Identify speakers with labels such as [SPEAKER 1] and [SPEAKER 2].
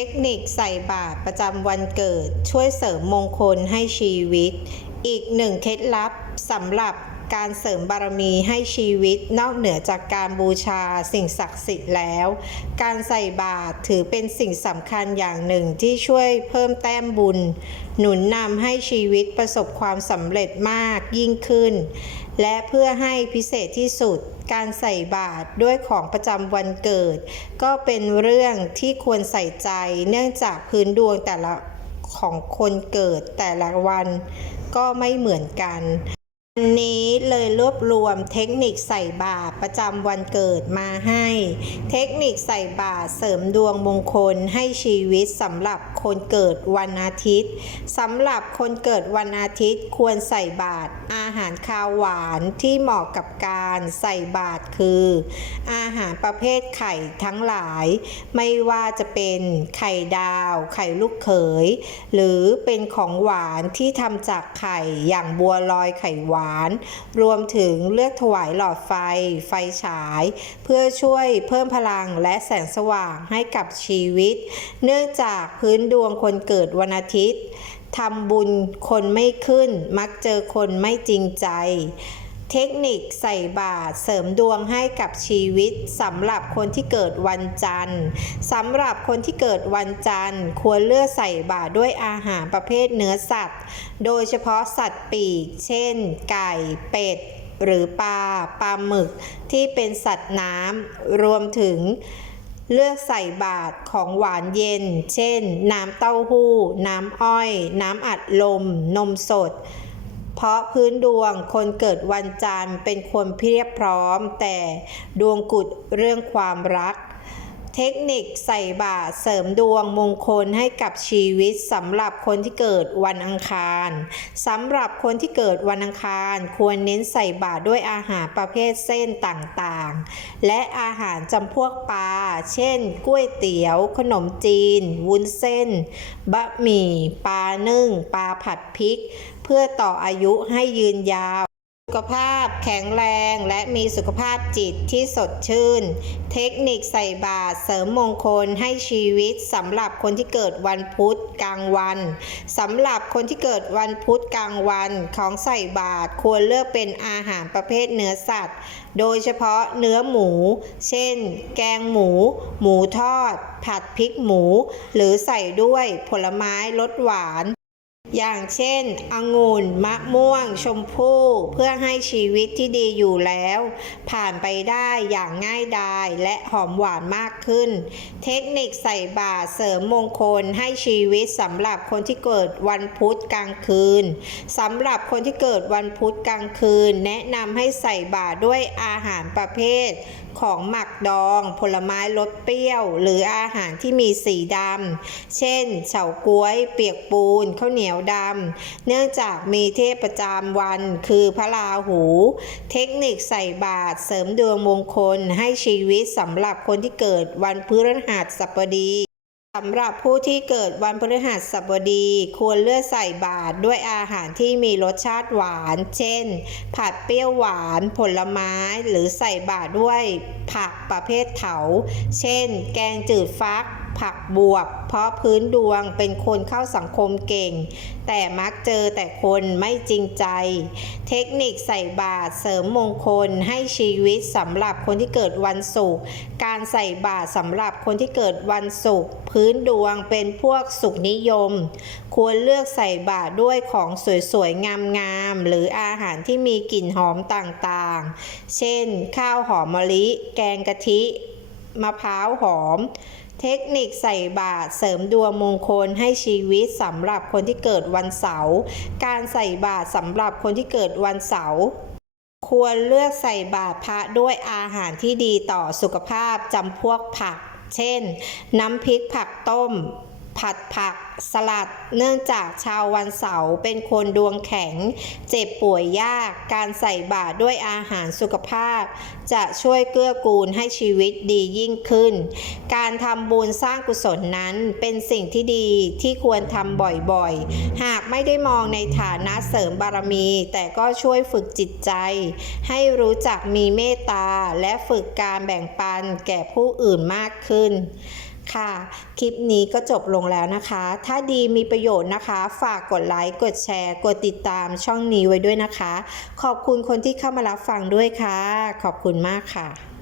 [SPEAKER 1] เทคนิคใส่บาตรประจำวันเกิดช่วยเสริมมงคลให้ชีวิต อีกหนึ่งเคล็ดลับสำหรับ การเสริมบารมีให้ชีวิตนอกเหนือจากการบูชาสิ่งศักดิ์สิทธิ์แล้ว การใส่บาตรถือเป็นสิ่งสำคัญอย่างหนึ่งที่ช่วยเพิ่มแต้มบุญ หนุนนำให้ชีวิตประสบความสำเร็จมากยิ่งขึ้น และเพื่อให้พิเศษที่สุดการใส่บาตรด้วยของประจำวันเกิด ก็เป็นเรื่องที่ควรใส่ใจเนื่องจากพื้นดวงแต่ละของคนเกิดแต่ละวันก็ไม่เหมือนกันันนี้เลยรวบรวมเทคนิคใส่บาตรประจำวันเกิดมาให้ เทคนิคใส่บาตรเสริมดวงมงคลให้ชีวิตสำหรับคนเกิดวันอาทิตย์สำหรับคนเกิดวันอาทิตย์ควรใส่บาตรอาหารคาวหวานที่เหมาะกับการใส่บาตรคือ อาหารประเภทไข่ทั้งหลาย ไม่ว่าจะเป็นไข่ดาว ไข่ลูกเขย หรือเป็นของหวานที่ทำจากไข่อย่างบัวลอยไข่หวานรวมถึงเลือกถวายหลอดไฟ ไฟฉาย เพื่อช่วยเพิ่มพลังและแสงสว่างให้กับชีวิต เนื่องจากพื้นดวงคนเกิดวันอาทิตย์ทำบุญคนไม่ขึ้น มักเจอคนไม่จริงใจ เทคนิคใส่บาตรเสริมดวงให้กับชีวิตสำหรับคนที่เกิดวันจันทร์สำหรับคนที่เกิดวันจันทร์ ควรเลือกใส่บาตรด้วยอาหารประเภทเนื้อสัตว์ โดยเฉพาะสัตว์ปีก เช่น ไก่ เป็ด หรือปลาปลาหมึก ที่เป็นสัตว์น้ำรวมถึงเลือกใส่บาตรของหวานเย็น เช่น น้ำเต้าหู้ น้ำอ้อย น้ำอัดลม นมสด เพราะพื้นดวงคนเกิดวันจันทร์เป็นคนเพียบพร้อม แต่ดวงกุดเรื่องความรัก เทคนิคใส่บาตรเสริมดวงมงคลให้กับชีวิตสำหรับคนที่เกิดวันอังคารสำหรับคนที่เกิดวันอังคาร ควรเน้นใส่บาตรด้วยอาหารประเภทเส้นต่างๆ และอาหารจำพวกปลาเช่นก๋วยเตี๋ยว ขนมจีน วุ้นเส้น บะหมี่ ปลานึ่ง ปลาผัดพริก เพื่อต่ออายุให้ยืนยาว ขภาพแข็งแรงและมีสุขภาพจิตที่สดชื่น เทคนิคใส่บาตรเสริมมงคลให้ชีวิตสำหรับคนที่เกิดวันพุธกลางวันสำหรับคนที่เกิดวันพุธกลางวันของใส่บาตรควรเลือกเป็นอาหารประเภทเนื้อสัตว์ โดยเฉพาะเนื้อหมู เช่น แกงหมู หมูทอด ผัดพริกหมู หรือใส่ด้วยผลไม้รสหวาน อย่างเช่นองุ่น มะม่วง ชมพู่ เพื่อให้ชีวิตที่ดีอยู่แล้ว ผ่านไปได้อย่างง่ายดายและหอมหวานมากขึ้น เทคนิคใส่บาตรเสริมมงคลให้ชีวิตสำหรับคนที่เกิดวันพุธกลางคืนสำหรับคนที่เกิดวันพุธกลางคืน แนะนำให้ใส่บาตรด้วยอาหารประเภท ของหมักดอง ผลไม้รสเปรี้ยว หรืออาหารที่มีสีดำเช่น เฉาก๊วย เปียกปูนข้าวเหนียวยวดำเนื่องจากมีเทพประจำวันคือพระราหู เทคนิคใส่บาตรเสริมดวงมงคลให้ชีวิตสำหรับคนที่เกิดวันพฤหัสบดีสำหรับผู้ที่เกิดวันพฤหัสบดี ควรเลือกใส่บาตรด้วยอาหารที่มีรสชาติหวาน เช่น ผัดเปรี้ยวหวานผลไม้หรือใส่บาตรด้วยผักประเภทเถา เช่น แกงจืดฟัก ผักบวบ เพราะพื้นดวงเป็นคนเข้าสังคมเก่ง แต่มักเจอแต่คนไม่จริงใจ เทคนิคใส่บาตรเสริมมงคลให้ชีวิตสำหรับคนที่เกิดวันศุกร์การใส่บาตรสำหรับคนที่เกิดวันศุกร์พื้นดวงเป็นพวกสุขนิยม ควรเลือกใส่บาตรด้วยของสวยๆงามๆหรืออาหารที่มีกลิ่นหอมต่างๆ เช่น ข้าวหอมมะลิ แกงกะทิ มะพร้าวหอม เทคนิคใส่บาตรเสริมดวงมงคลให้ชีวิตสำหรับคนที่เกิดวันเสาร์การใส่บาตรสำหรับคนที่เกิดวันเสาร์ควรเลือกใส่บาตรพระด้วยอาหารที่ดีต่อสุขภาพจำพวกผัก เช่น น้ำพริกผักต้ม ผัดผักสลัด เนื่องจากชาววันเสาร์เป็นคนดวงแข็ง เจ็บป่วยยาก การใส่บาตรด้วยอาหารสุขภาพ จะช่วยเกื้อกูลให้ชีวิตดียิ่งขึ้น การทำบุญสร้างกุศลนั้นเป็นสิ่งที่ดีที่ควรทำบ่อยๆ หากไม่ได้มองในฐานะเสริมบารมี แต่ก็ช่วยฝึกจิตใจ ให้รู้จักมีเมตตาและฝึกการแบ่งปันแก่ผู้อื่นมากขึ้น ค่ะ คลิปนี้ก็จบลงแล้วนะคะ ถ้าดีมีประโยชน์นะคะ ฝากกดไลค์ กดแชร์ กดติดตามช่องนี้ไว้ด้วยนะคะ ขอบคุณคนที่เข้ามารับฟังด้วยค่ะ ขอบคุณมากค่ะ